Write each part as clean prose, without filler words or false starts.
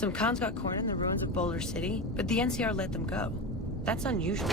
Some cons got corn in the ruins of Boulder City, but the NCR let them go. That's unusual.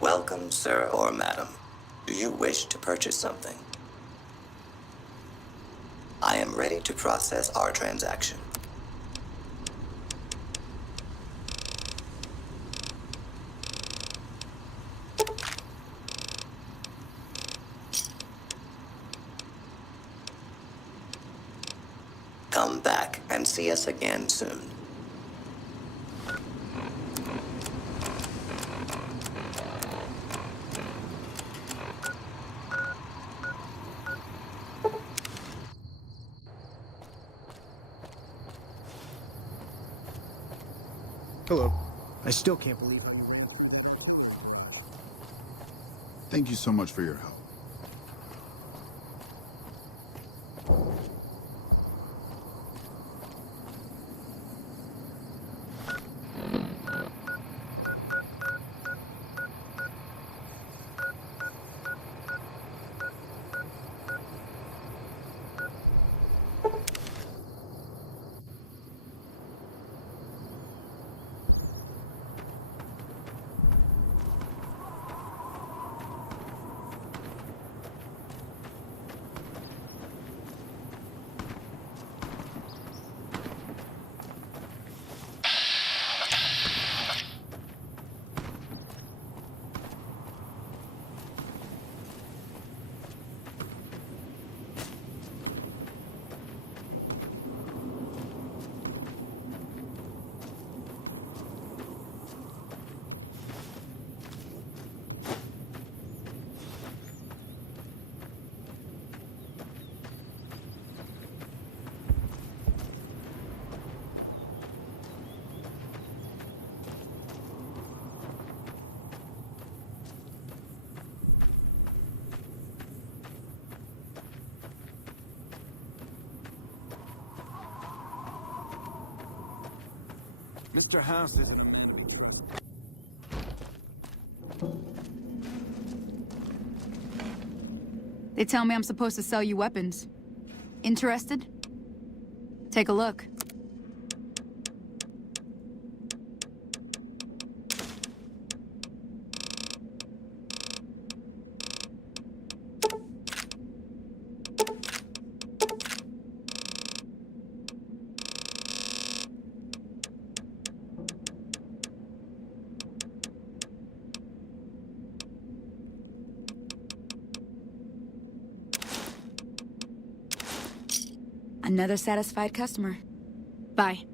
Welcome, sir or madam. Do you wish to purchase something? I am ready to process our transaction. Come back and see us again soon. Hello. I still can't believe I'm around. Thank you so much for your help. Mr. House is... They tell me I'm supposed to sell you weapons. Interested? Take a look. Another satisfied customer. Bye.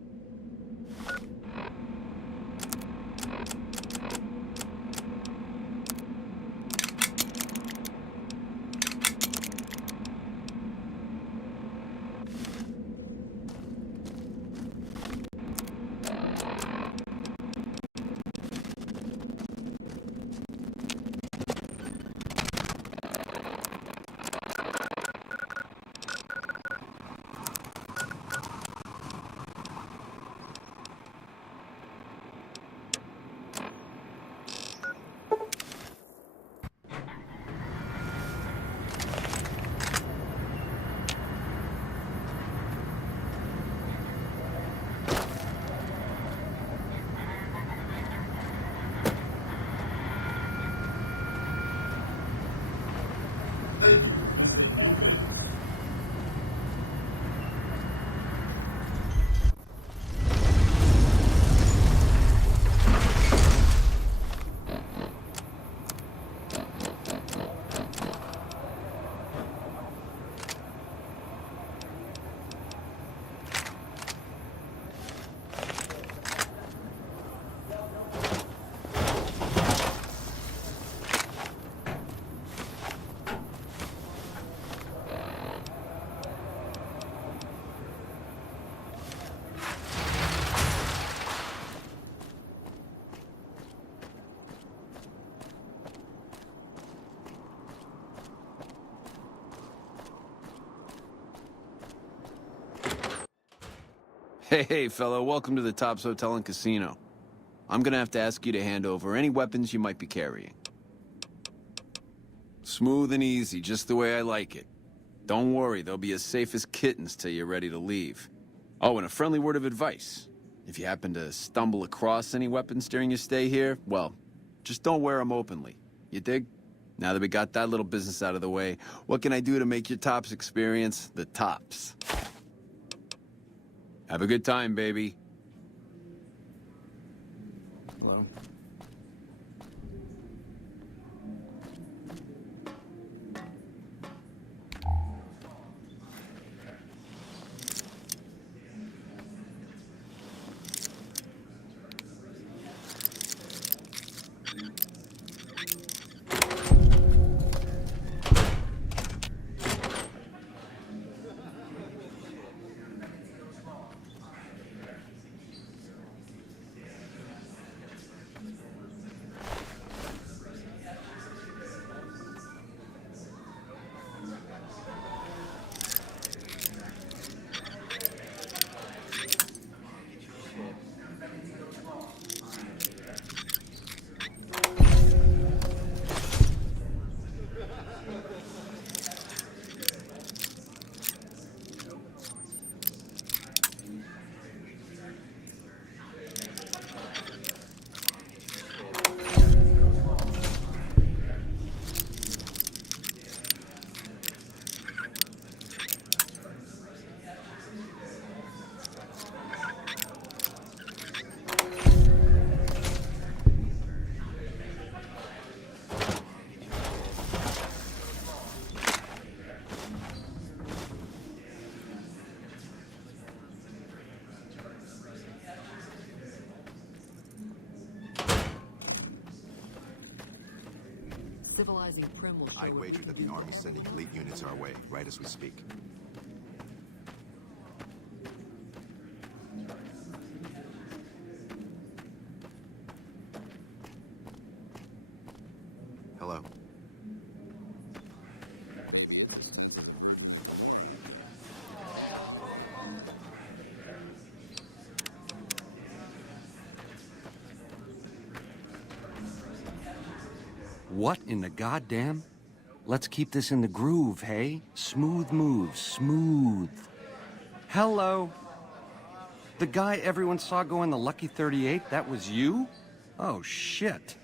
Hey, fellow, welcome to the Tops Hotel and Casino. I'm gonna have to ask you to hand over any weapons you might be carrying. Smooth and easy, just the way I like it. Don't worry, they'll be as safe as kittens till you're ready to leave. Oh, and a friendly word of advice. If you happen to stumble across any weapons during your stay here, well, just don't wear them openly. You dig? Now that we got that little business out of the way, what can I do to make your Tops experience the tops? Have a good time, baby. Hello? Civilizing Prim will show I'd wager that the Army's sending elite units our way, right as we speak. Hello. What in the goddamn? Let's keep this in the groove, hey? Smooth moves, smooth. Hello? The guy everyone saw go in the Lucky 38, that was you? Oh, shit.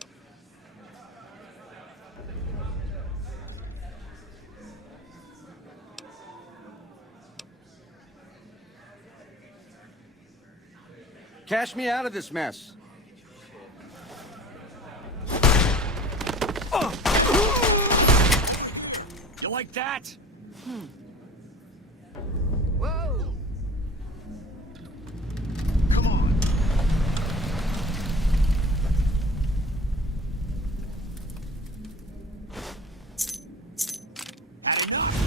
Cash me out of this mess. You like that? Whoa! Come on. Had enough.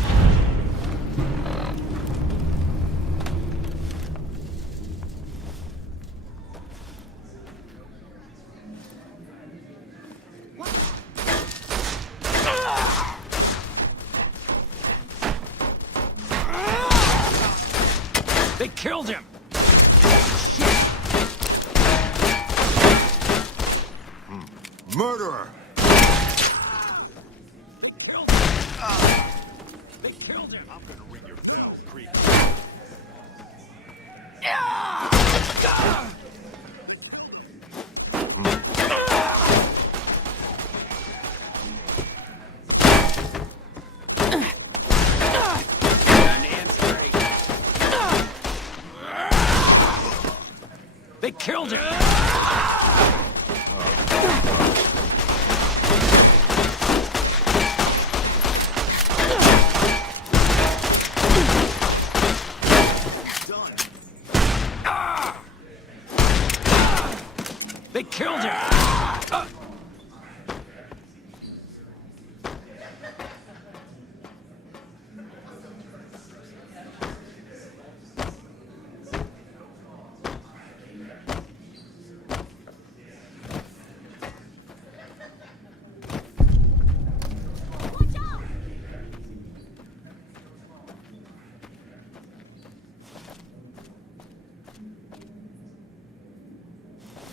They killed him! Murderer! They killed him! I'm gonna ring your bell, creep. They killed him! They killed him!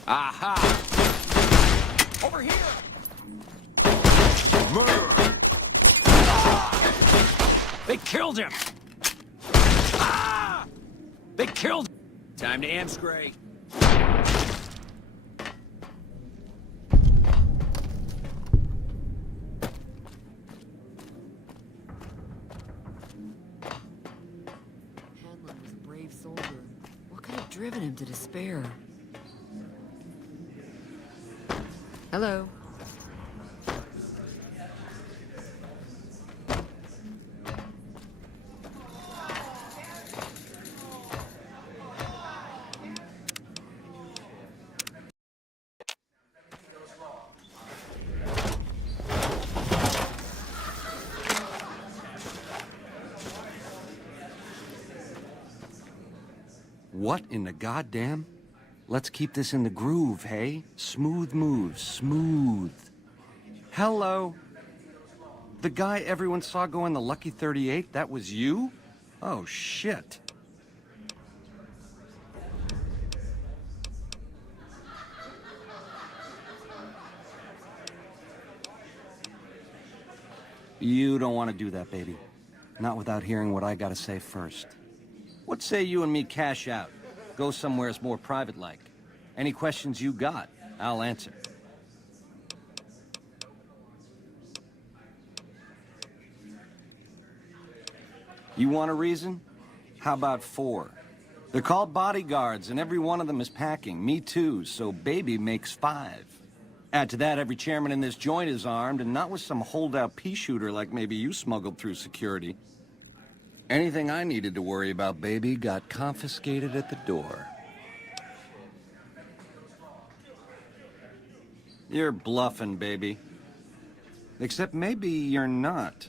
Aha! Over here! Murderer! They killed him! Ah! They killed him! Time to amscray. Hanlon was a brave soldier. What could have driven him to despair? Hello. What in the goddamn? Let's keep this in the groove, hey? Smooth moves, smooth. Hello? The guy everyone saw go in the Lucky 38, that was you? Oh, shit. You don't want to do that, baby. Not without hearing what I gotta say first. What say you and me cash out? Go somewheres more private-like. Any questions you got, I'll answer. You want a reason? How about 4? They're called bodyguards, and every one of them is packing. Me too, so baby makes 5. Add to that, every chairman in this joint is armed, and not with some holdout pea shooter like maybe you smuggled through security. Anything I needed to worry about, baby, got confiscated at the door. You're bluffing, baby. Except maybe you're not.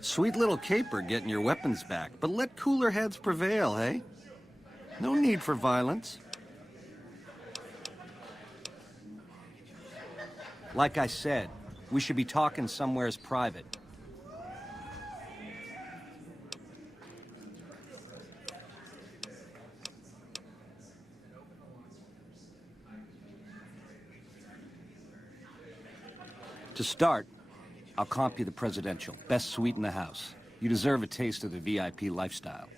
Sweet little caper getting your weapons back, but let cooler heads prevail, hey? No need for violence. Like I said, we should be talking somewheres private. To start, I'll comp you the presidential. Best suite in the house. You deserve a taste of the VIP lifestyle.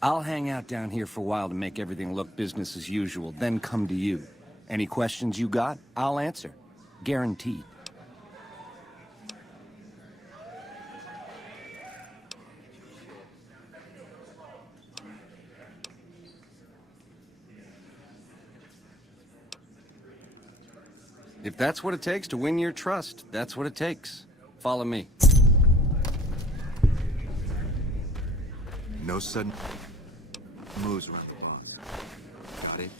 I'll hang out down here for a while to make everything look business as usual, then come to you. Any questions you got, I'll answer. Guaranteed. If that's what it takes to win your trust, that's what it takes. Follow me. No sudden moves around the box. Got it?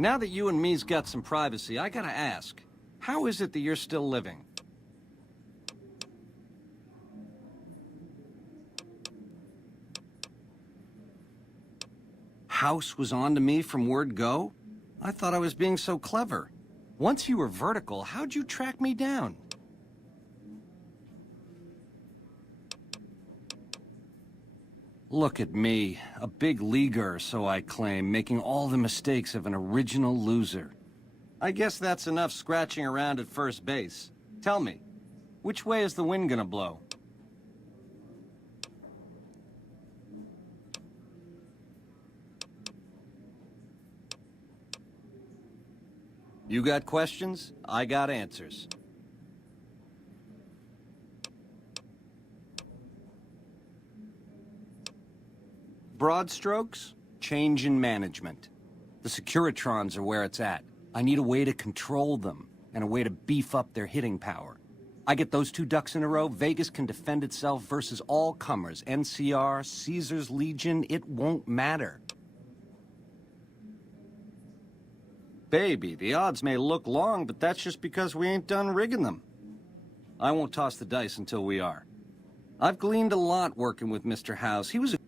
Now that you and me's got some privacy, I gotta ask, how is it that you're still living? House was on to me from word go? I thought I was being so clever. Once you were vertical, how'd you track me down? Look at me, a big leaguer, so I claim, making all the mistakes of an original loser. I guess that's enough scratching around at first base. Tell me, which way is the wind gonna blow? You got questions? I got answers. Broad strokes, change in management. The Securitrons are where it's at. I need a way to control them, and a way to beef up their hitting power. I get those two ducks in a row, Vegas can defend itself versus all comers. NCR, Caesar's Legion, it won't matter. Baby, the odds may look long, but that's just because we ain't done rigging them. I won't toss the dice until we are. I've gleaned a lot working with Mr. House. He was a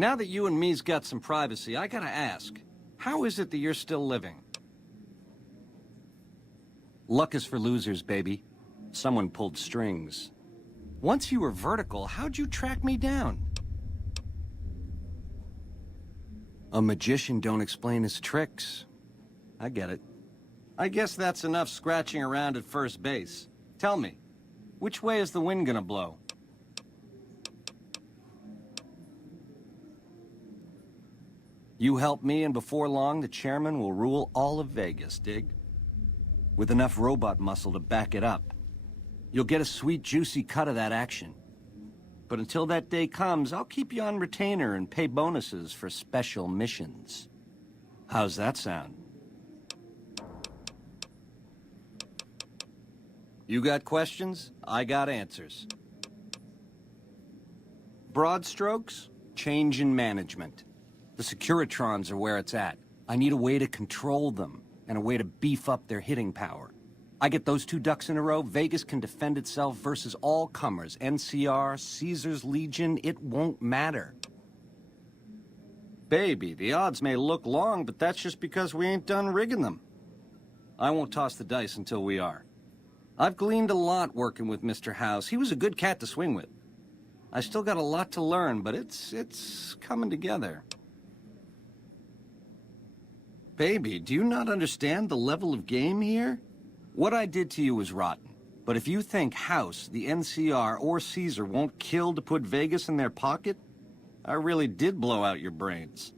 Now that you and me's got some privacy, I gotta ask, how is it that you're still living? Luck is for losers, baby. Someone pulled strings. Once you were vertical, how'd you track me down? A magician don't explain his tricks. I get it. I guess that's enough scratching around at first base. Tell me, which way is the wind gonna blow? You help me, and before long, the chairman will rule all of Vegas, dig? With enough robot muscle to back it up. You'll get a sweet, juicy cut of that action. But until that day comes, I'll keep you on retainer and pay bonuses for special missions. How's that sound? You got questions? I got answers. Broad strokes, change in management. The Securitrons are where it's at. I need a way to control them, and a way to beef up their hitting power. I get those two ducks in a row, Vegas can defend itself versus all comers. NCR, Caesar's Legion, it won't matter. Baby, the odds may look long, but that's just because we ain't done rigging them. I won't toss the dice until we are. I've gleaned a lot working with Mr. House. He was a good cat to swing with. I still got a lot to learn, but it's coming together. Baby, do you not understand the level of game here? What I did to you was rotten. But if you think House, the NCR, or Caesar won't kill to put Vegas in their pocket, I really did blow out your brains.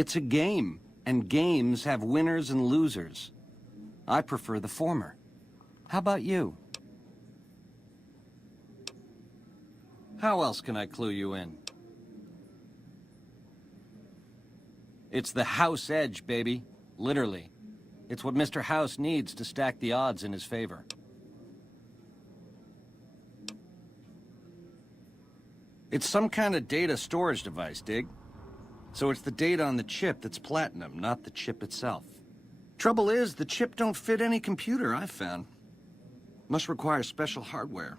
It's a game, and games have winners and losers. I prefer the former. How about you? How else can I clue you in? It's the house edge, baby. Literally. It's what Mr. House needs to stack the odds in his favor. It's some kind of data storage device, dig? So it's the data on the chip that's platinum, not the chip itself. Trouble is, the chip don't fit any computer I've found. Must require special hardware.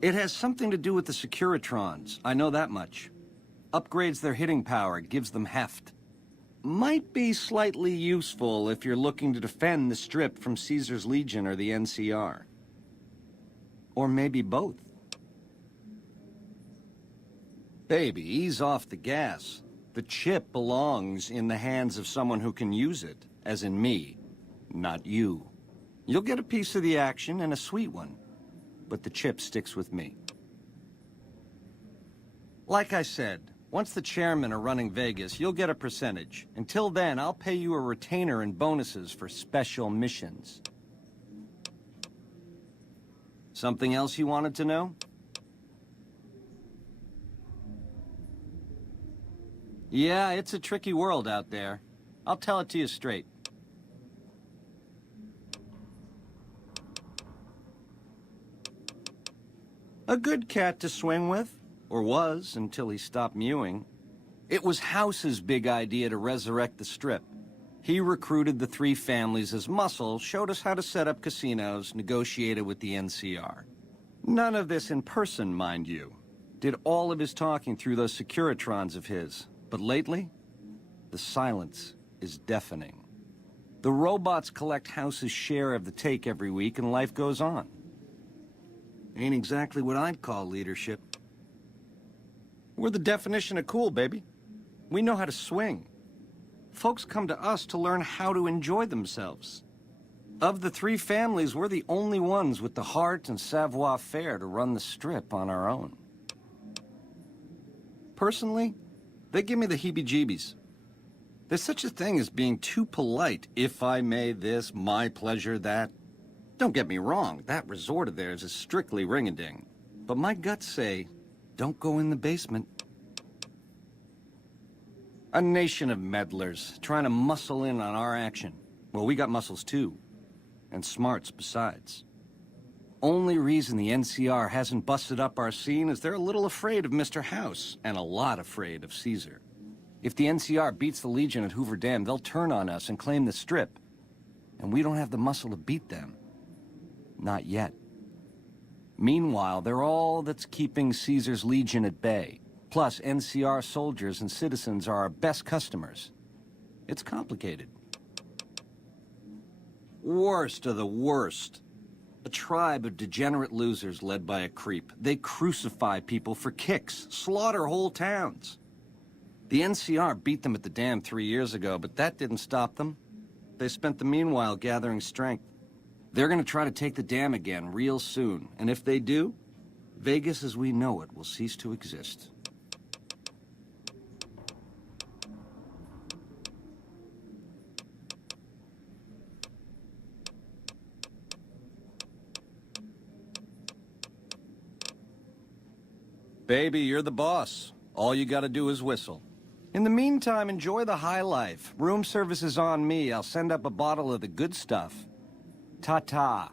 It has something to do with the Securitrons, I know that much. Upgrades their hitting power, gives them heft. Might be slightly useful if you're looking to defend the Strip from Caesar's Legion or the NCR. Or maybe both. Baby, ease off the gas. The chip belongs in the hands of someone who can use it, as in me, not you. You'll get a piece of the action, and a sweet one. But the chip sticks with me. Like I said, once the chairmen are running Vegas, you'll get a percentage. Until then, I'll pay you a retainer and bonuses for special missions. Something else you wanted to know? Yeah, it's a tricky world out there. I'll tell it to you straight. A good cat to swing with, or was until he stopped mewing. It was House's big idea to resurrect the Strip. He recruited the three families as muscle, showed us how to set up casinos, negotiated with the NCR. None of this in person, mind you. Did all of his talking through those Securitrons of his. But lately, the silence is deafening. The robots collect House's share of the take every week, and life goes on. Ain't exactly what I'd call leadership. We're the definition of cool, baby. We know how to swing. Folks come to us to learn how to enjoy themselves. Of the three families, we're the only ones with the heart and savoir-faire to run the Strip on our own. Personally, they give me the heebie-jeebies. There's such a thing as being too polite, if I may this, my pleasure that. Don't get me wrong, that resort of theirs is strictly ring-a-ding. But my guts say, don't go in the basement. A nation of meddlers, trying to muscle in on our action. Well, we got muscles too. And smarts besides. Only reason the NCR hasn't busted up our scene is they're a little afraid of Mr. House, and a lot afraid of Caesar. If the NCR beats the Legion at Hoover Dam, they'll turn on us and claim the Strip. And we don't have the muscle to beat them. Not yet. Meanwhile, they're all that's keeping Caesar's Legion at bay. Plus, NCR soldiers and citizens are our best customers. It's complicated. Worst of the worst. A tribe of degenerate losers led by a creep. They crucify people for kicks, slaughter whole towns. The NCR beat them at the dam 3 years ago, but that didn't stop them. They spent the meanwhile gathering strength. They're gonna try to take the dam again real soon, and if they do, Vegas as we know it will cease to exist. Baby, you're the boss. All you gotta do is whistle. In the meantime, enjoy the high life. Room service is on me. I'll send up a bottle of the good stuff. Ta-ta.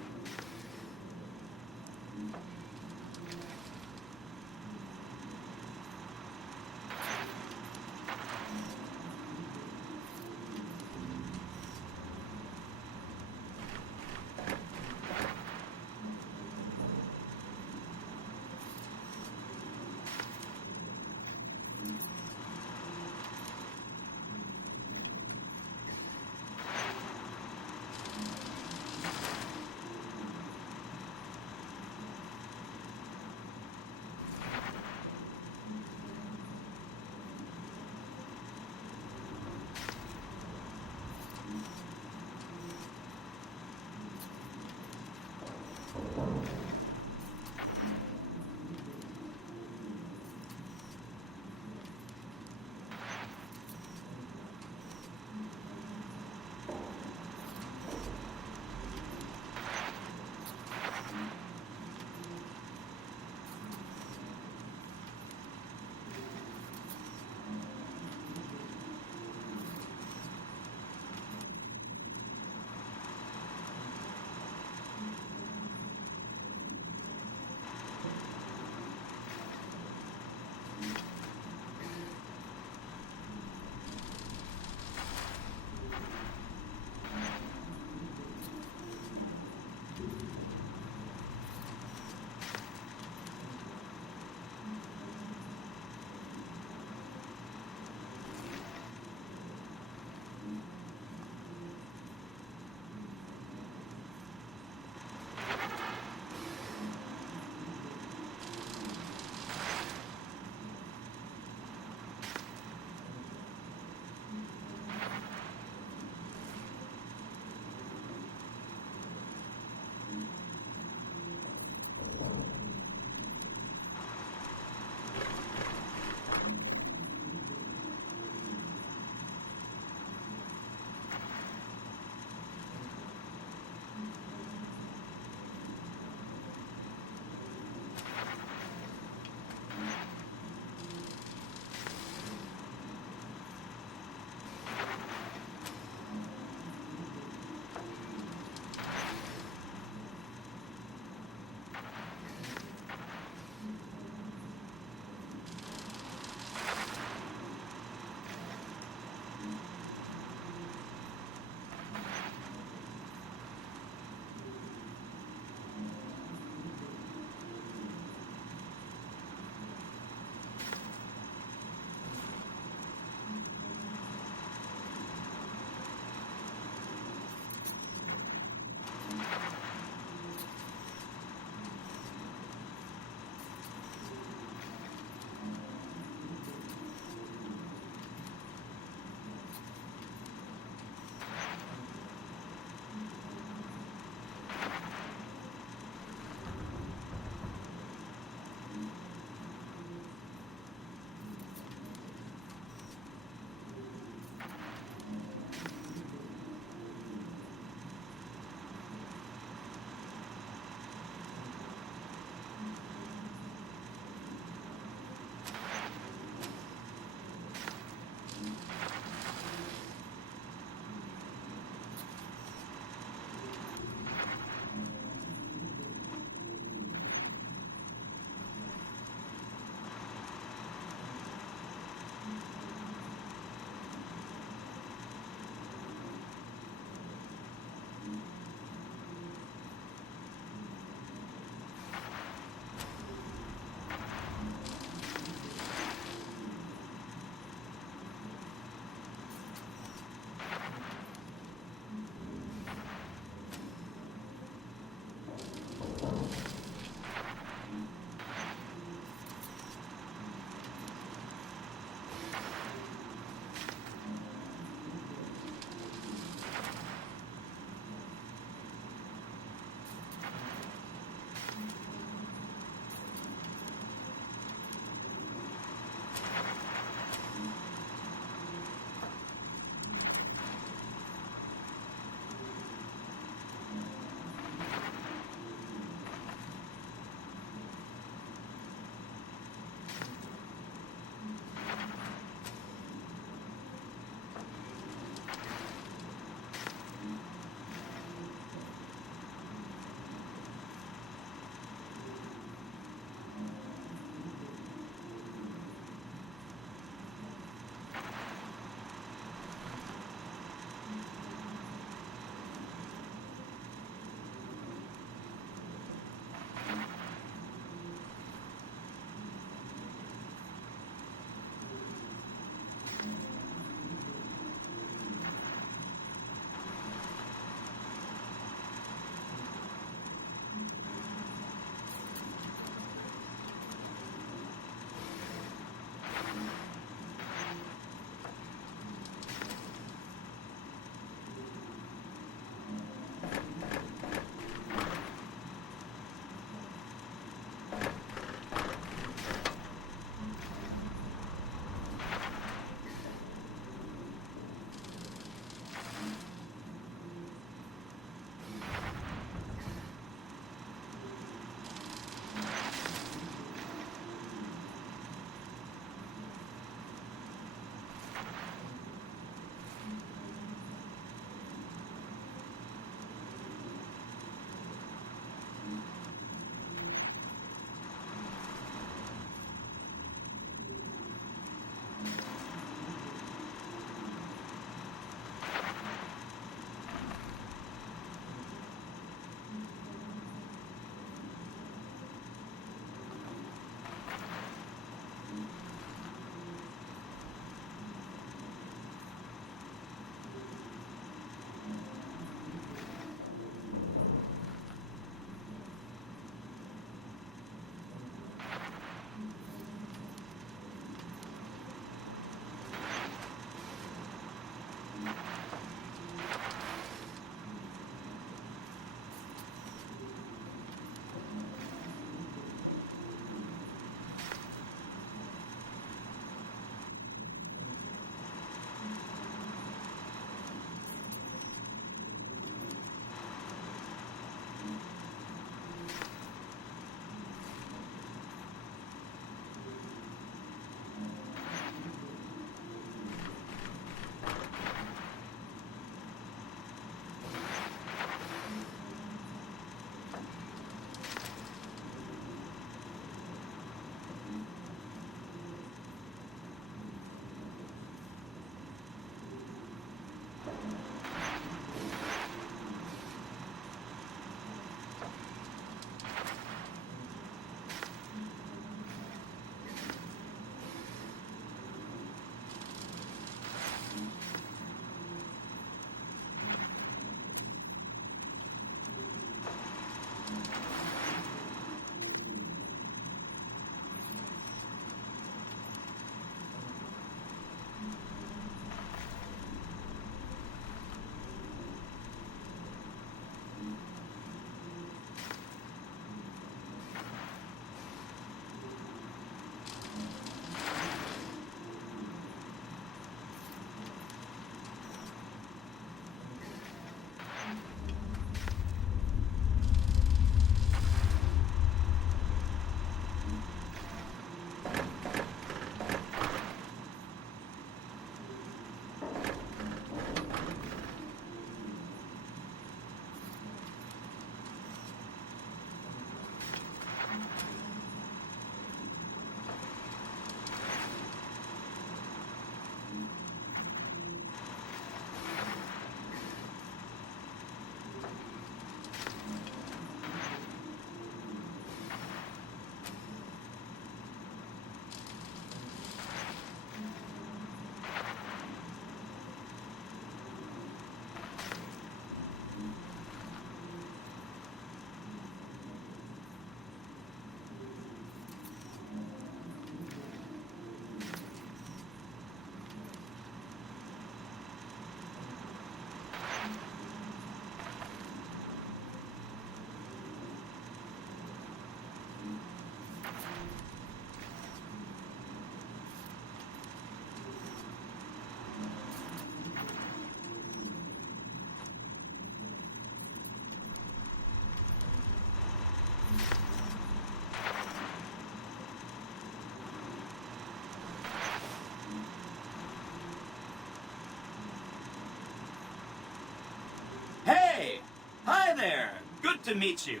Good to meet you.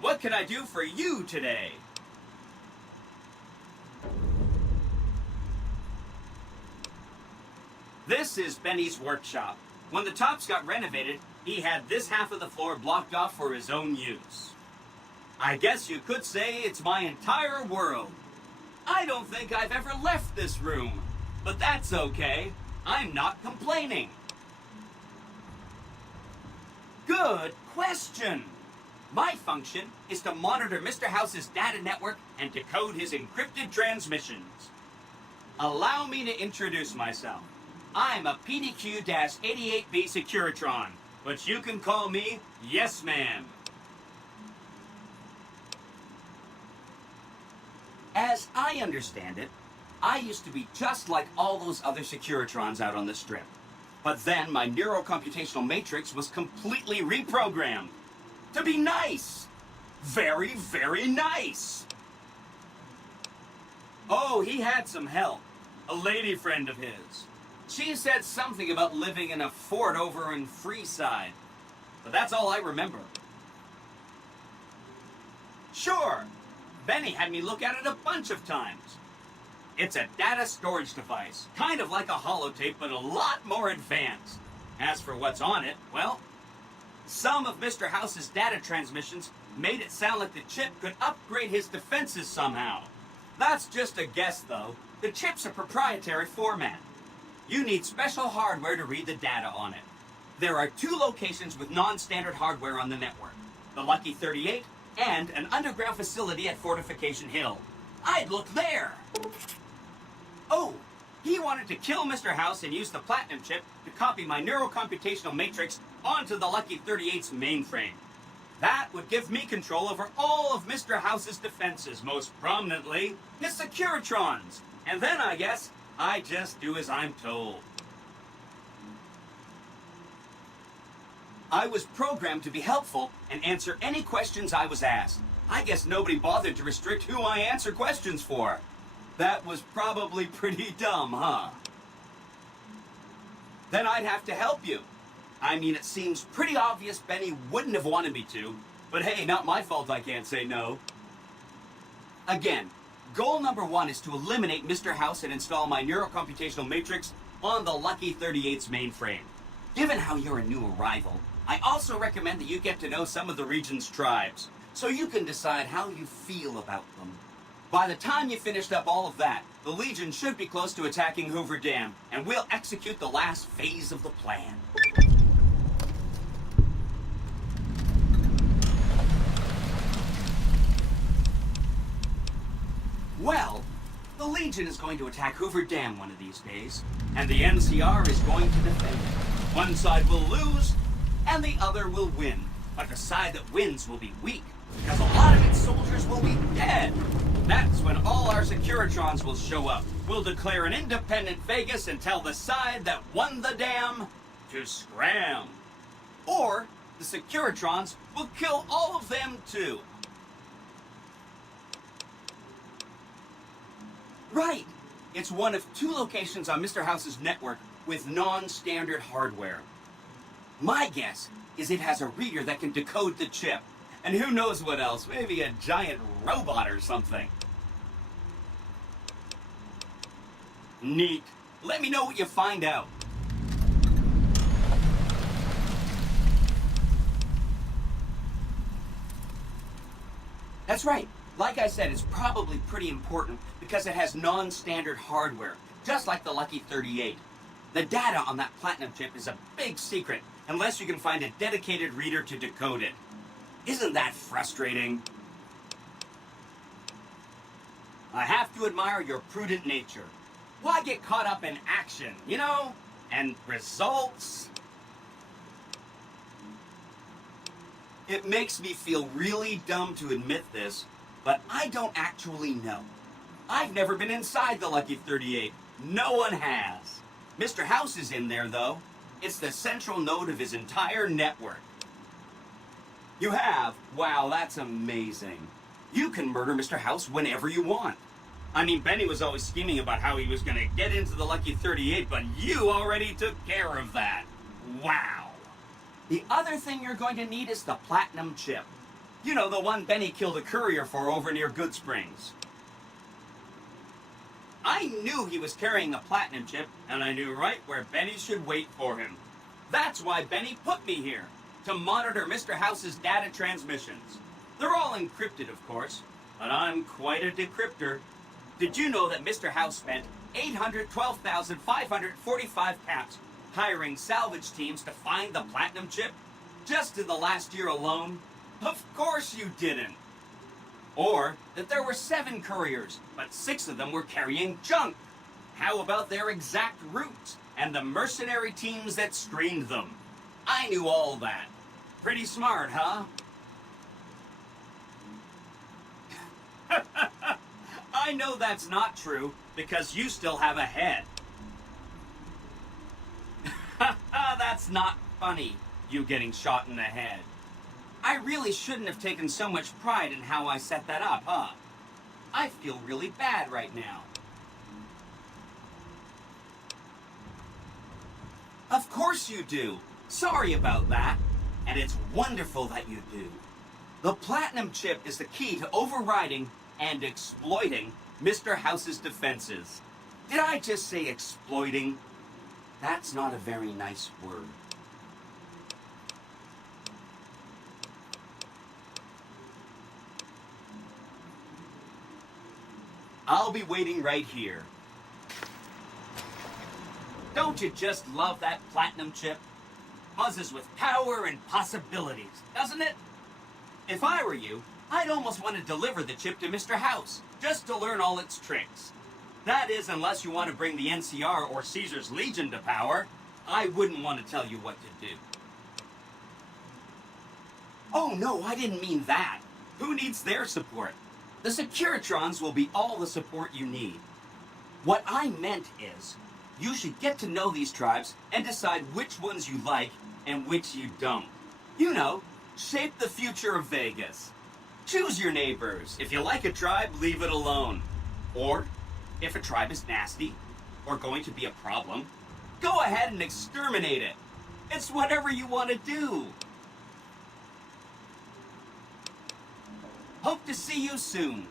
What can I do for you today? This is Benny's workshop. When the tops got renovated, he had this half of the floor blocked off for his own use. I guess you could say it's my entire world. I don't think I've ever left this room, but that's okay. I'm not complaining. Good question. My function is to monitor Mr. House's data network and decode his encrypted transmissions. Allow me to introduce myself. I'm a PDQ-88B Securitron, but you can call me Yes Man. As I understand it, I used to be just like all those other Securitrons out on the strip. But then my neurocomputational matrix was completely reprogrammed to be nice. Very, very nice. Oh, he had some help. A lady friend of his. She said something about living in a fort over in Freeside. But that's all I remember. Sure, Benny had me look at it a bunch of times. It's a data storage device, kind of like a holotape, but a lot more advanced. As for what's on it, well, some of Mr. House's data transmissions made it sound like the chip could upgrade his defenses somehow. That's just a guess, though. The chip's a proprietary format. You need special hardware to read the data on it. There are 2 locations with non-standard hardware on the network. The Lucky 38 and an underground facility at Fortification Hill. I'd look there. Oh, he wanted to kill Mr. House and use the Platinum chip to copy my neurocomputational matrix onto the Lucky 38's mainframe. That would give me control over all of Mr. House's defenses, most prominently his Securitrons. And then, I guess, I just do as I'm told. I was programmed to be helpful and answer any questions I was asked. I guess nobody bothered to restrict who I answer questions for. That was probably pretty dumb, huh? Then I'd have to help you. I mean, it seems pretty obvious Benny wouldn't have wanted me to, but hey, not my fault I can't say no. Again, goal number 1 is to eliminate Mr. House and install my neurocomputational matrix on the Lucky 38's mainframe. Given how you're a new arrival, I also recommend that you get to know some of the region's tribes, so you can decide how you feel about them. By the time you finished up all of that, the Legion should be close to attacking Hoover Dam, and we'll execute the last phase of the plan. Well, the Legion is going to attack Hoover Dam one of these days, and the NCR is going to defend it. One side will lose, and the other will win. But the side that wins will be weak, because a lot of its soldiers will be dead. That's when all our Securitrons will show up. We'll declare an independent Vegas and tell the side that won the dam to scram. Or the Securitrons will kill all of them too. Right. It's one of 2 locations on Mr. House's network with non-standard hardware. My guess is it has a reader that can decode the chip. And who knows what else, maybe a giant robot or something. Neat. Let me know what you find out. That's right. Like I said, it's probably pretty important because it has non-standard hardware, just like the Lucky 38. The data on that Platinum chip is a big secret, unless you can find a dedicated reader to decode it. Isn't that frustrating? I have to admire your prudent nature. Why get caught up in action, you know? And results? It makes me feel really dumb to admit this, but I don't actually know. I've never been inside the Lucky 38. No one has. Mr. House is in there, though. It's the central node of his entire network. You have? Wow, that's amazing. You can murder Mr. House whenever you want. I mean, Benny was always scheming about how he was going to get into the Lucky 38, but you already took care of that. Wow. The other thing you're going to need is the platinum chip. You know, the one Benny killed a courier for over near Good Springs. I knew he was carrying a platinum chip, and I knew right where Benny should wait for him. That's why Benny put me here, to monitor Mr. House's data transmissions. They're all encrypted, of course, but I'm quite a decryptor. Did you know that Mr. House spent 812,545 caps hiring salvage teams to find the platinum chip? Just in the last year alone? Of course you didn't. Or that there were 7 couriers, but 6 of them were carrying junk. How about their exact routes and the mercenary teams that screened them? I knew all that. Pretty smart, huh? I know that's not true, because you still have a head. That's not funny, you getting shot in the head. I really shouldn't have taken so much pride in how I set that up, huh? I feel really bad right now. Of course you do. Sorry about that. And it's wonderful that you do. The platinum chip is the key to overriding and exploiting Mr. House's defenses. Did I just say exploiting? That's not a very nice word. I'll be waiting right here. Don't you just love that platinum chip? Buzzes with power and possibilities, doesn't it? If I were you, I'd almost want to deliver the chip to Mr. House, just to learn all its tricks. That is, unless you want to bring the NCR or Caesar's Legion to power. I wouldn't want to tell you what to do. Oh no, I didn't mean that. Who needs their support? The Securitrons will be all the support you need. What I meant is, you should get to know these tribes and decide which ones you like and which you don't. You know, shape the future of Vegas. Choose your neighbors. If you like a tribe, leave it alone. Or, if a tribe is nasty or going to be a problem, go ahead and exterminate it. It's whatever you want to do. Hope to see you soon.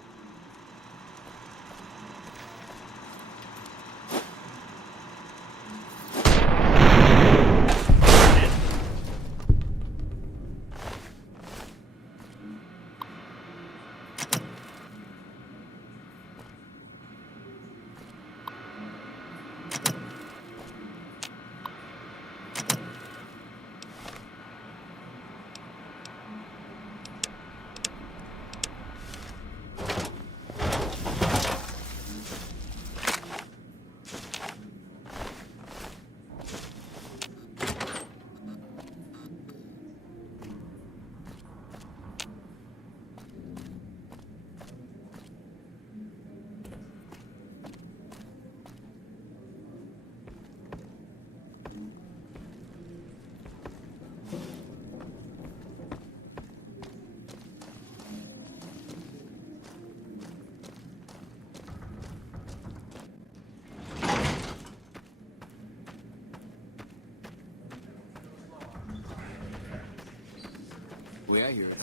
Way I hear it.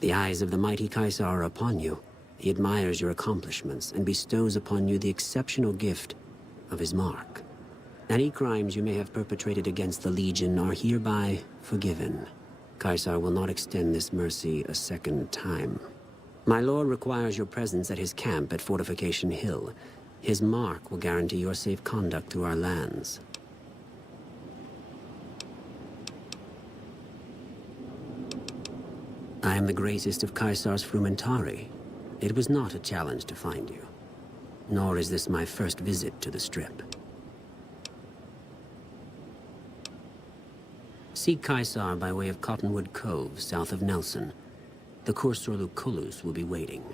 The eyes of the mighty Caesar are upon you. He admires your accomplishments and bestows upon you the exceptional gift of his mark. Any crimes you may have perpetrated against the Legion are hereby forgiven. Caesar will not extend this mercy a second time. My lord requires your presence at his camp at Fortification Hill. His mark will guarantee your safe conduct through our lands. I am the greatest of Caesar's frumentari. It was not a challenge to find you. Nor is this my first visit to the Strip. Seek Caesar by way of Cottonwood Cove, south of Nelson. The Cursor Lucullus will be waiting.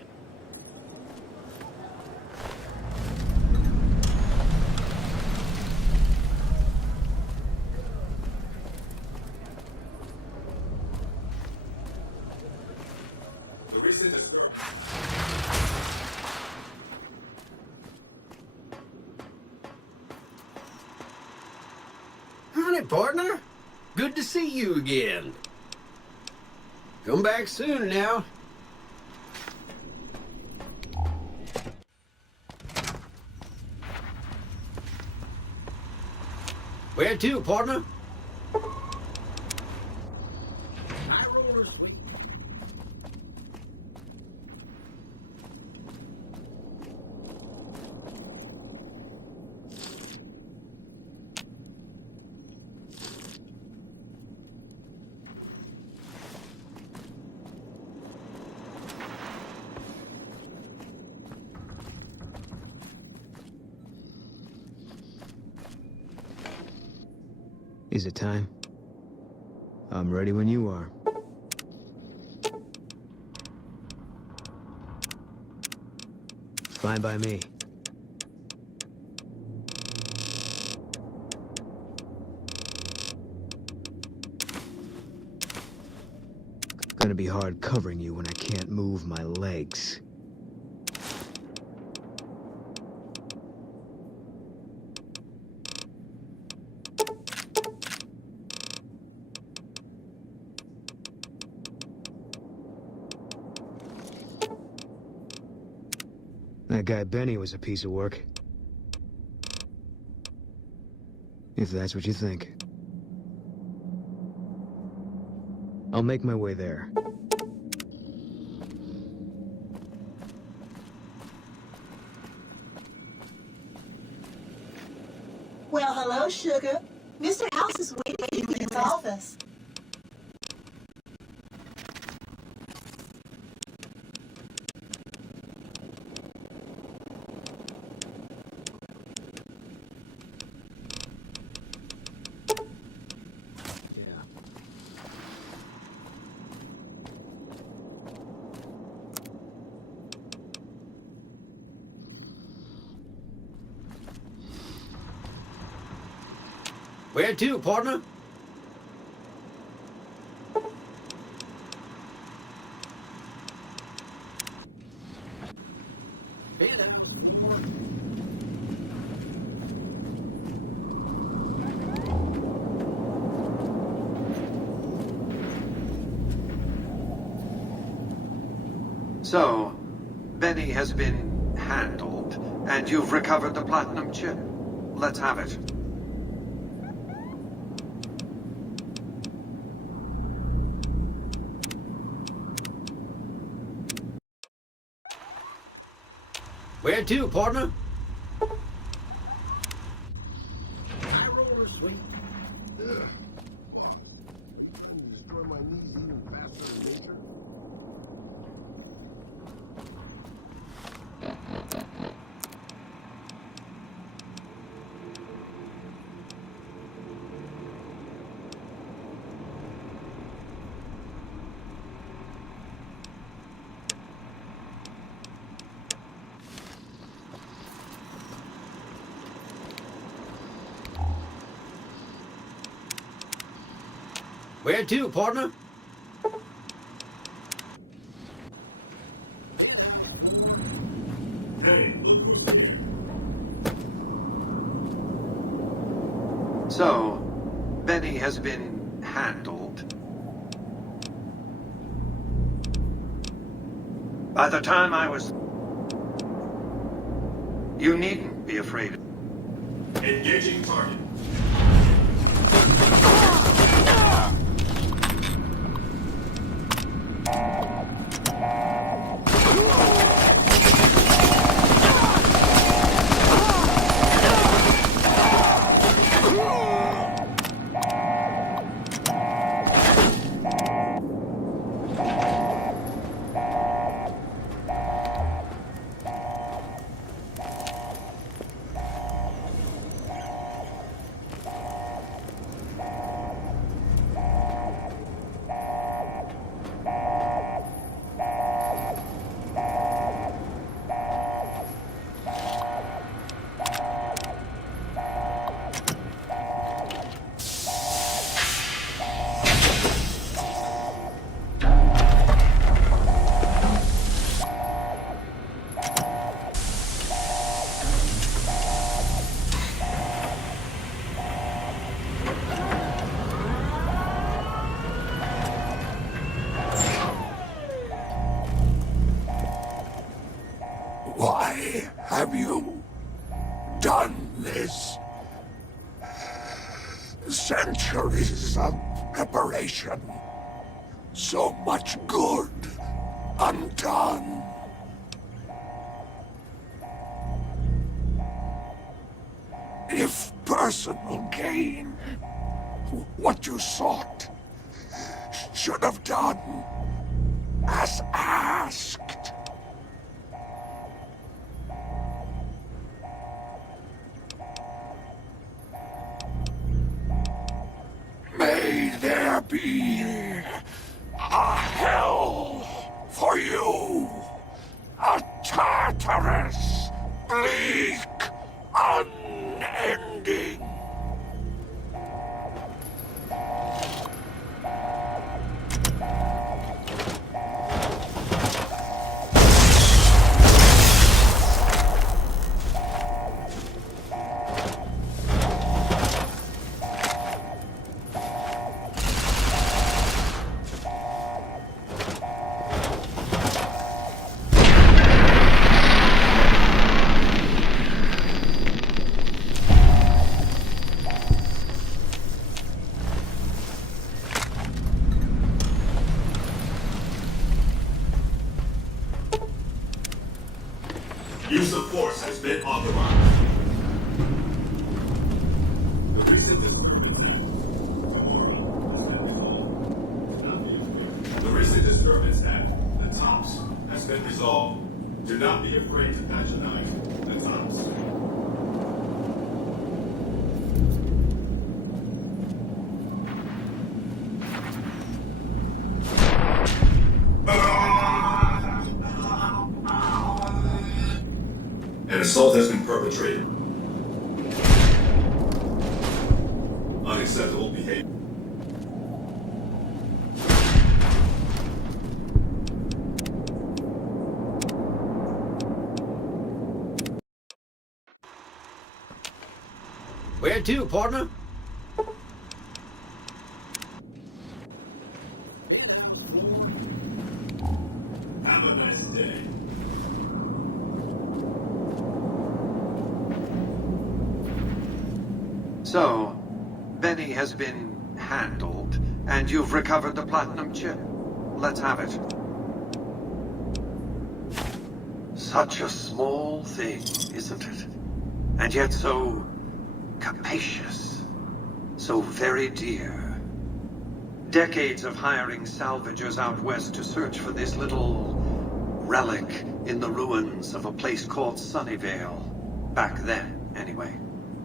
Morning, partner. Good to see you again. Come back soon now. Where to, partner? Is it time? I'm ready when you are. Fine by me. Gonna be hard covering you when I can't move my legs. That guy Benny was a piece of work. If that's what you think. I'll make my way there. Well, hello, sugar. Mr. House is waiting for you in his office. Where to, partner? So, Benny has been handled, and you've recovered the platinum chip. Let's have it. Where to, partner? High roller sweet. Ugh. Destroy my knees even faster than nature. Where to, partner? So, Benny has been handled. By the time I was... You needn't be afraid. Engaging target. This... centuries of preparation. So much good undone. If personal gain, what you sought, should have done as asked. May there be a hell for you, a Tartarus, bleak, unending. Use of force has been authorized. The recent disturbance at the Tops has been resolved. Do not be afraid to patronize the Tops. An assault has been perpetrated. Unacceptable behavior. Where to, partner? Have a nice day. So, Benny has been handled, and you've recovered the platinum chip. Let's have it. Such a small thing, isn't it? And yet so capacious, so very dear. Decades of hiring salvagers out west to search for this little relic in the ruins of a place called Sunnyvale. Back then, anyway.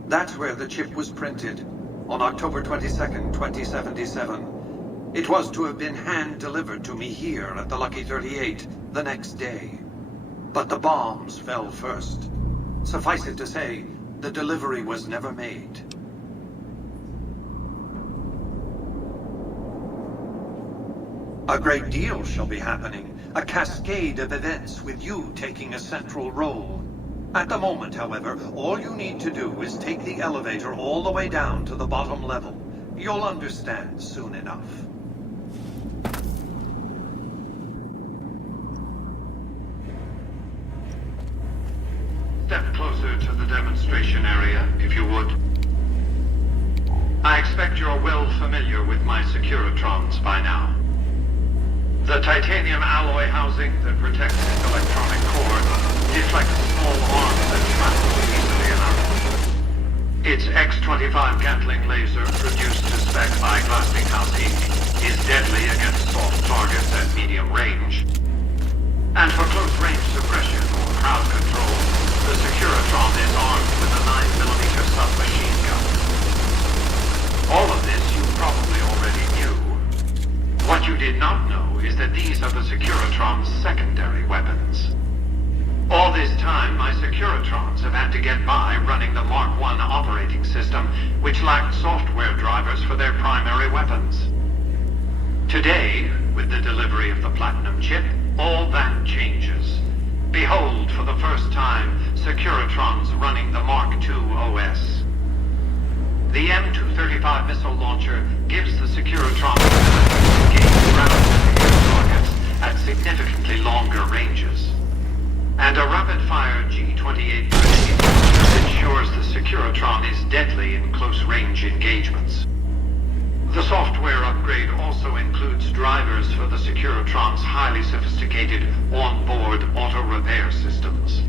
That's where the chip was printed, on October 22nd, 2077. It was to have been hand-delivered to me here at the Lucky 38 the next day. But the bombs fell first. Suffice it to say, the delivery was never made. A great deal shall be happening, a cascade of events with you taking a central role. At the moment, however, all you need to do is take the elevator all the way down to the bottom level. You'll understand soon enough. Step closer to the demonstration area, if you would. I expect you're well familiar with my Securitrons by now. The titanium alloy housing that protects its electronic core deflects small arms that travel easily enough. Its X-25 Gatling laser, produced to spec by Glassinghouse Inc., is deadly against soft targets at medium range. And for close-range suppression or crowd control, the Securitron is armed with a 9mm submachine gun. All of this you probably already knew. What you did not know is that these are the Securitron's secondary weapons. All this time, my Securitrons have had to get by running the Mark I operating system, which lacked software drivers for their primary weapons. Today, with the delivery of the Platinum chip, all that changes. Behold, for the first time, Securitrons running the Mark II OS. The M235 missile launcher gives the Securitron the ability to engage ground-to-air targets at significantly longer ranges. And a rapid-fire G-28 grenade ensures the Securitron is deadly in close-range engagements. The software upgrade also includes drivers for the Securitron's highly sophisticated on-board auto-repair systems.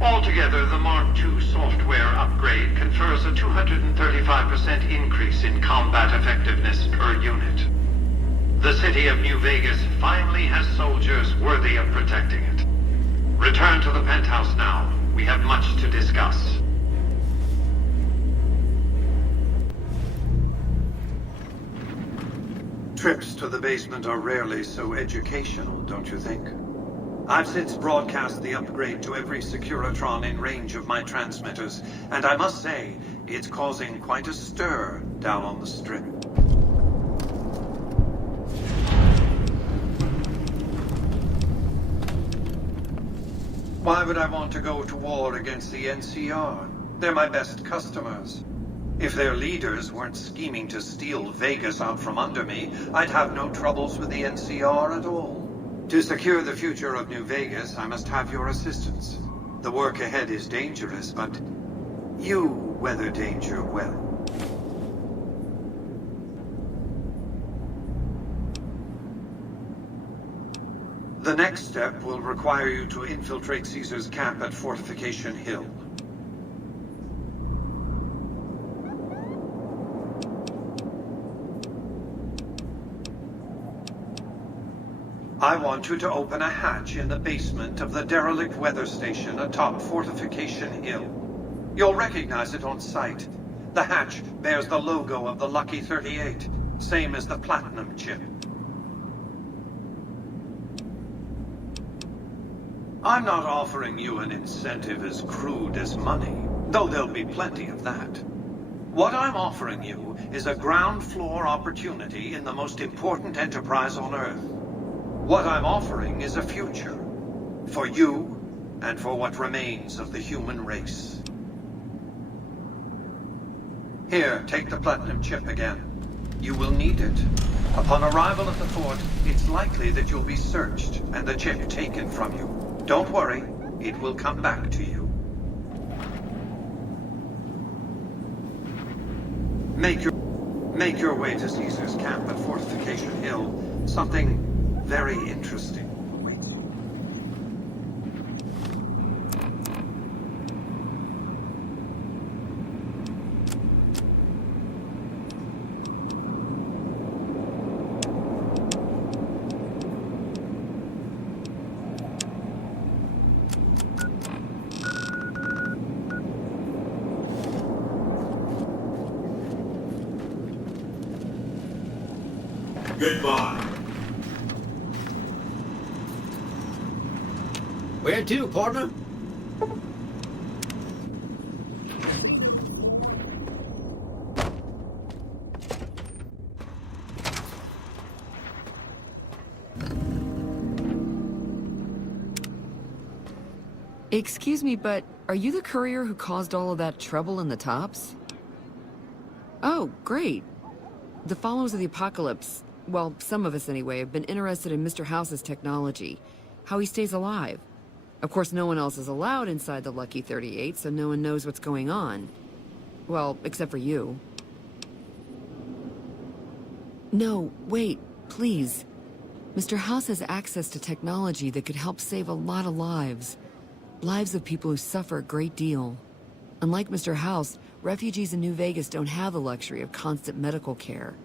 Altogether, the Mark II software upgrade confers a 235% increase in combat effectiveness per unit. The city of New Vegas finally has soldiers worthy of protecting it. Return to the penthouse now. We have much to discuss. Trips to the basement are rarely so educational, don't you think? I've since broadcast the upgrade to every Securitron in range of my transmitters, and I must say, it's causing quite a stir down on the Strip. Why would I want to go to war against the NCR? They're my best customers. If their leaders weren't scheming to steal Vegas out from under me, I'd have no troubles with the NCR at all. To secure the future of New Vegas, I must have your assistance. The work ahead is dangerous, but you weather danger well. The next step will require you to infiltrate Caesar's camp at Fortification Hill. I want you to open a hatch in the basement of the derelict weather station atop Fortification Hill. You'll recognize it on sight. The hatch bears the logo of the Lucky 38, same as the Platinum chip. I'm not offering you an incentive as crude as money, though there'll be plenty of that. What I'm offering you is a ground floor opportunity in the most important enterprise on Earth. What I'm offering is a future. For you, and for what remains of the human race. Here, take the Platinum chip again. You will need it. Upon arrival at the fort, it's likely that you'll be searched and the chip taken from you. Don't worry, it will come back to you. Make your way to Caesar's camp at Fortification Hill. Something very interesting awaits you. Goodbye. Where to, partner? Excuse me, but are you the courier who caused all of that trouble in the tops? Oh, great. The followers of the apocalypse, well, some of us anyway, have been interested in Mr. House's technology, how he stays alive. Of course, no one else is allowed inside the Lucky 38, so no one knows what's going on. Well, except for you. No, wait, please. Mr. House has access to technology that could help save a lot of lives. Lives of people who suffer a great deal. Unlike Mr. House, refugees in New Vegas don't have the luxury of constant medical care.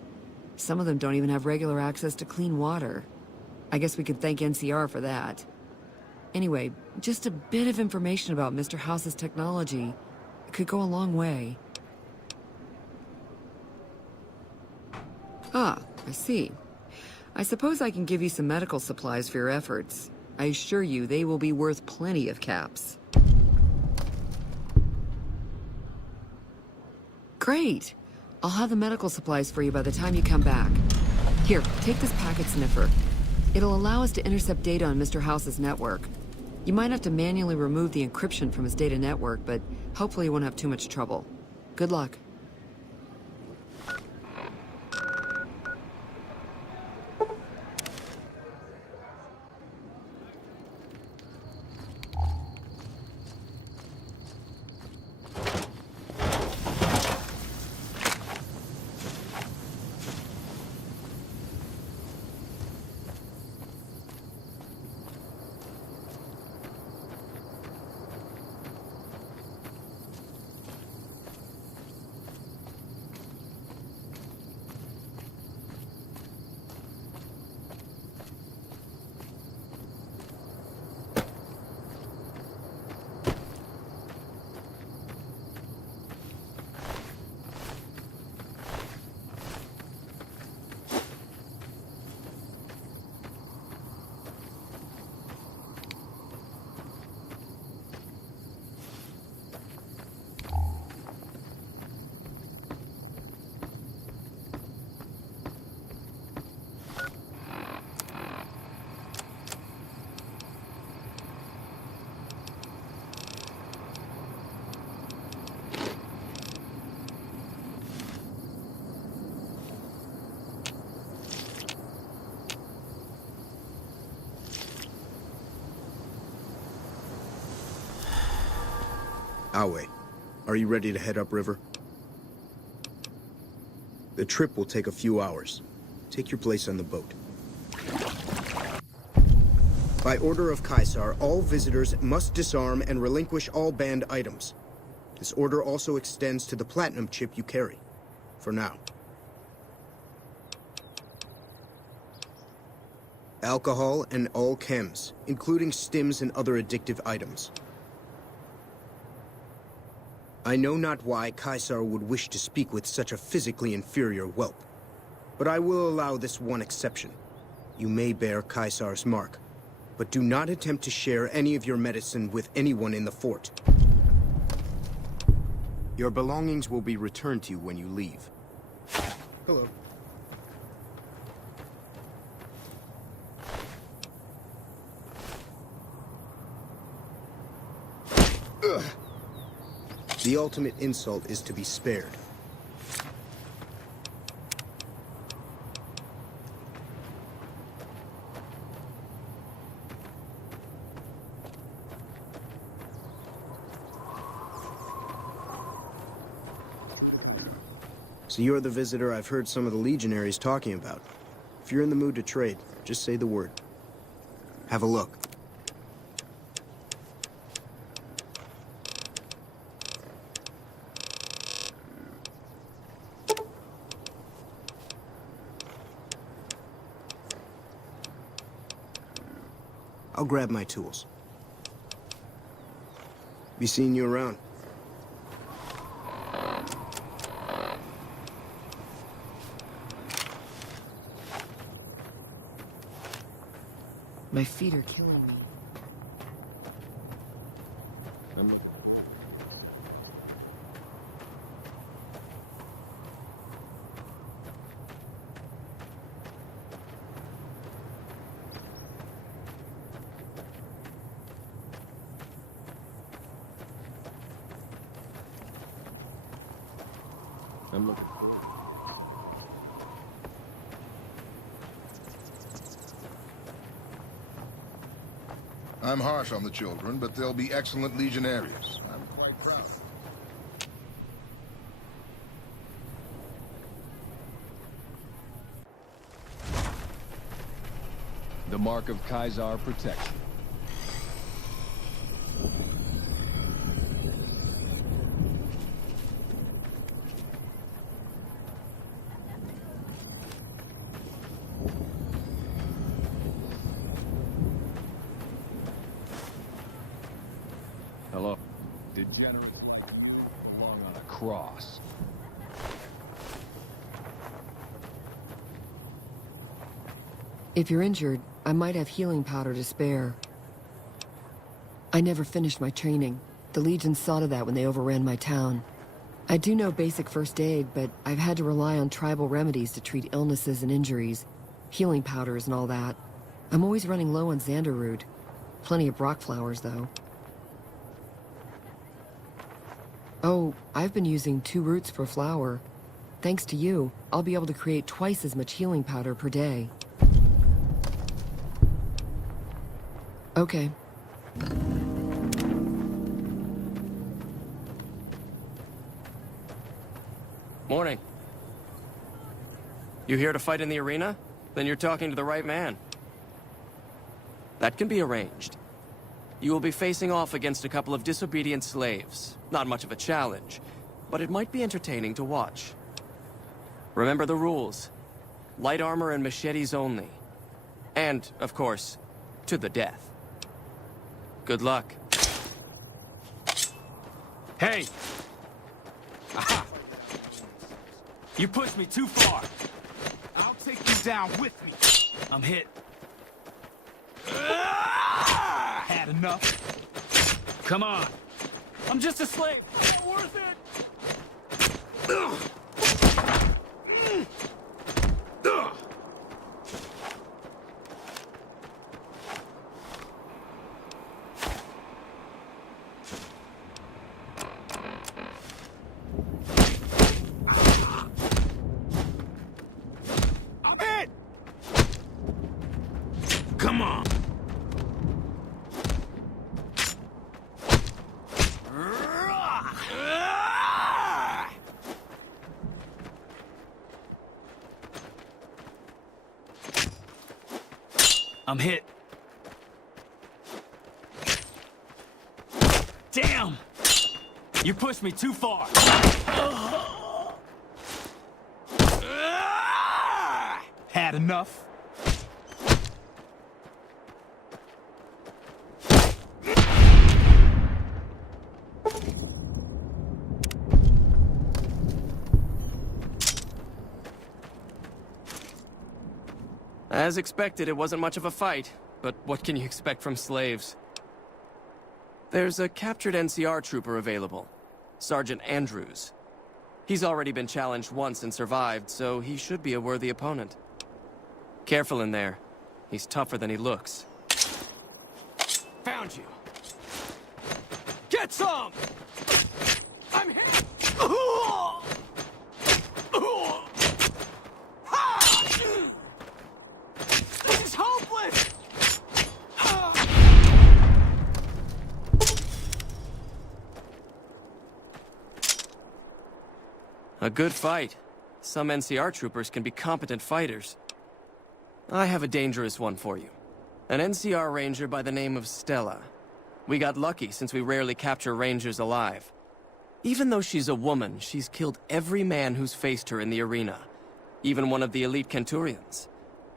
Some of them don't even have regular access to clean water. I guess we could thank NCR for that. Anyway, just a bit of information about Mr. House's technology could go a long way. Ah, I see. I suppose I can give you some medical supplies for your efforts. I assure you they will be worth plenty of caps. Great! I'll have the medical supplies for you by the time you come back. Here, take this packet sniffer. It'll allow us to intercept data on Mr. House's network. You might have to manually remove the encryption from his data network, but hopefully you won't have too much trouble. Good luck. Awe, are you ready to head upriver? The trip will take a few hours. Take your place on the boat. By order of Caesar, all visitors must disarm and relinquish all banned items. This order also extends to the platinum chip you carry. For now. Alcohol and all chems, including stims and other addictive items. I know not why Caesar would wish to speak with such a physically inferior whelp, but I will allow this one exception. You may bear Caesar's mark, but do not attempt to share any of your medicine with anyone in the fort. Your belongings will be returned to you when you leave. Hello. Ugh. The ultimate insult is to be spared. So you're the visitor I've heard some of the legionaries talking about. If you're in the mood to trade, just say the word. Have a look. I'll grab my tools. Be seeing you around. My feet are killing me. I'm looking forward. I'm harsh on the children, but they'll be excellent legionnaires. I'm quite proud. The mark of Caesar protection. Hello. Degenerate. Belong on a cross. If you're injured, I might have healing powder to spare. I never finished my training. The Legion saw to that when they overran my town. I do know basic first aid, but I've had to rely on tribal remedies to treat illnesses and injuries. Healing powders and all that. I'm always running low on Xander root. Plenty of Brock flowers, though. Oh, I've been using 2 roots per flower. Thanks to you, I'll be able to create twice as much healing powder per day. Okay. Morning. You here to fight in the arena? Then you're talking to the right man. That can be arranged. You will be facing off against a couple of disobedient slaves. Not much of a challenge, but it might be entertaining to watch. Remember the rules. Light armor and machetes only. And, of course, to the death. Good luck. Hey! Aha! You pushed me too far. I'll take you down with me. I'm hit. Had enough? Come on. I'm just a slave. Not worth it. I'm hit! Come on. I'm hit. Damn! You pushed me too far. Had enough? As expected, it wasn't much of a fight, but what can you expect from slaves? There's a captured NCR trooper available, Sergeant Andrews. He's already been challenged once and survived, so he should be a worthy opponent. Careful in there. He's tougher than he looks. Found you. Get some! I'm hit! This is hopeless! A good fight. Some NCR troopers can be competent fighters. I have a dangerous one for you. An NCR ranger by the name of Stella. We got lucky since we rarely capture rangers alive. Even though she's a woman, she's killed every man who's faced her in the arena. Even one of the elite Kenturians.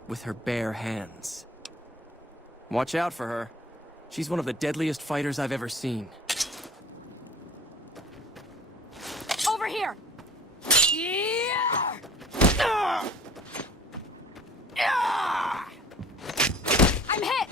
With her bare hands. Watch out for her. She's one of the deadliest fighters I've ever seen. Over here! Yeah! I'm hit!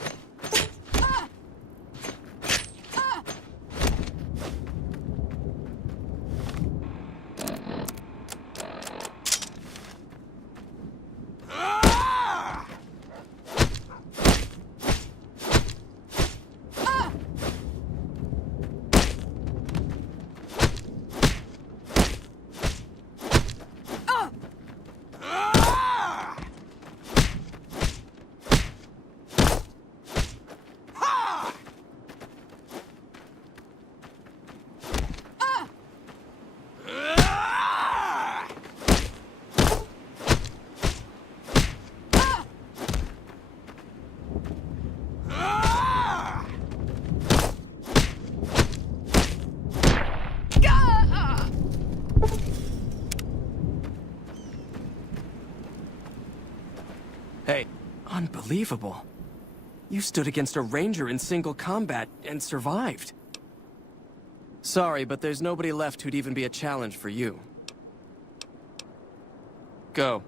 Hey, unbelievable. You stood against a ranger in single combat and survived. Sorry, but there's nobody left who'd even be a challenge for you. Go.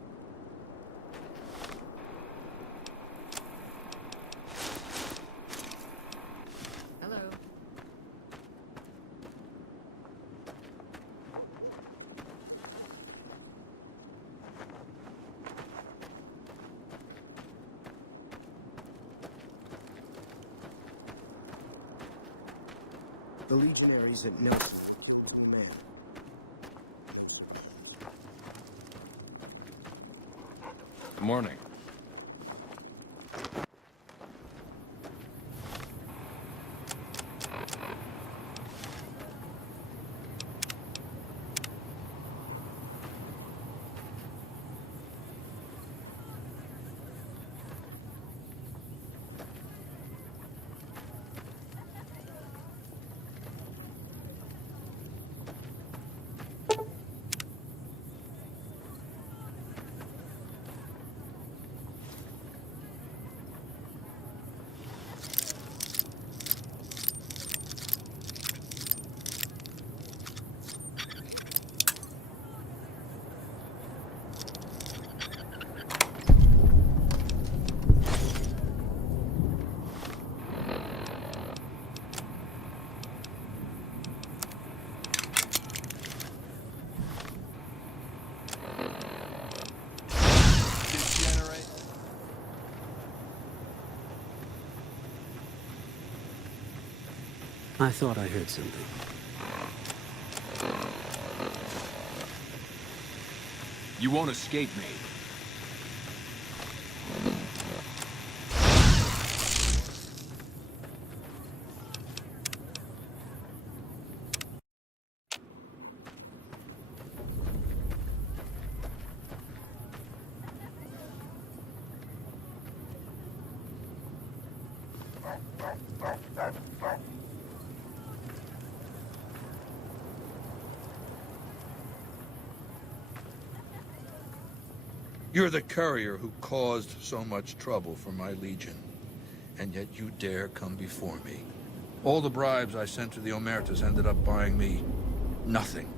Hello. The legionaries at no man. Good morning. I thought I heard something. You won't escape me. You're the courier who caused so much trouble for my Legion, and yet you dare come before me. All the bribes I sent to the Omertas ended up buying me nothing.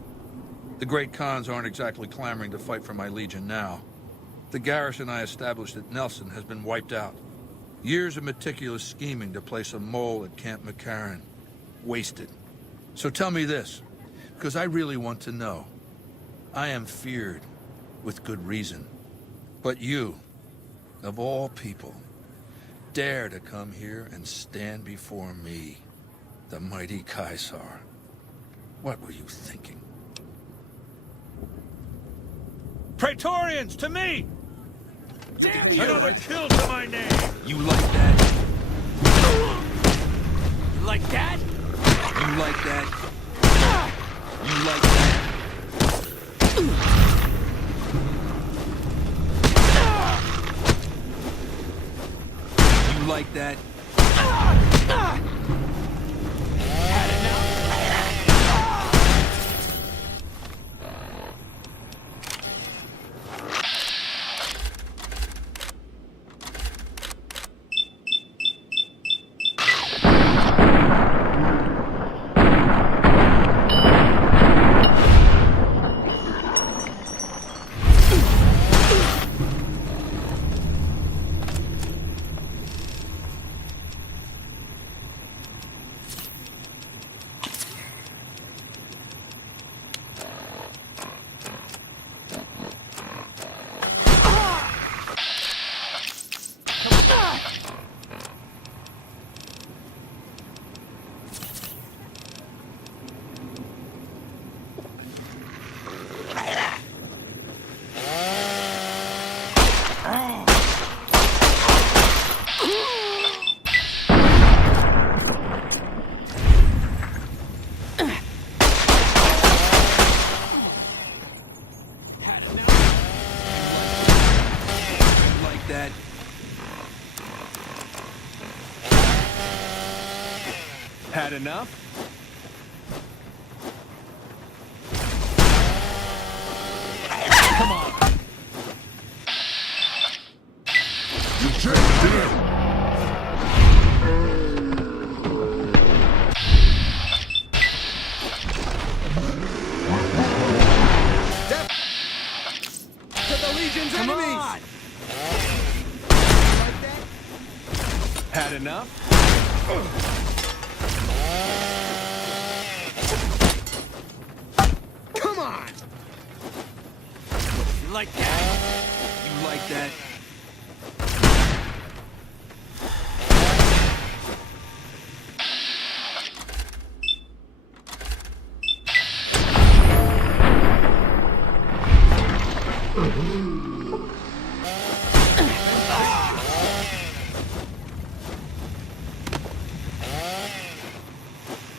The Great Khans aren't exactly clamoring to fight for my Legion now. The garrison I established at Nelson has been wiped out. Years of meticulous scheming to place a mole at Camp McCarran. Wasted. So tell me this, because I really want to know. I am feared, with good reason. But you, of all people, dare to come here and stand before me, the mighty Caesar. What were you thinking? Praetorians, to me! Damn you! Another kill to my name! You like that? Like that? You like that? You like that? You like that? Had enough? Come on. You changed it. To the Legion's Come enemies! on. Had enough? Come on! You like that? You like that?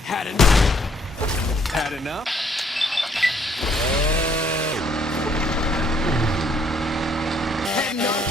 Had enough? Had enough? Had enough?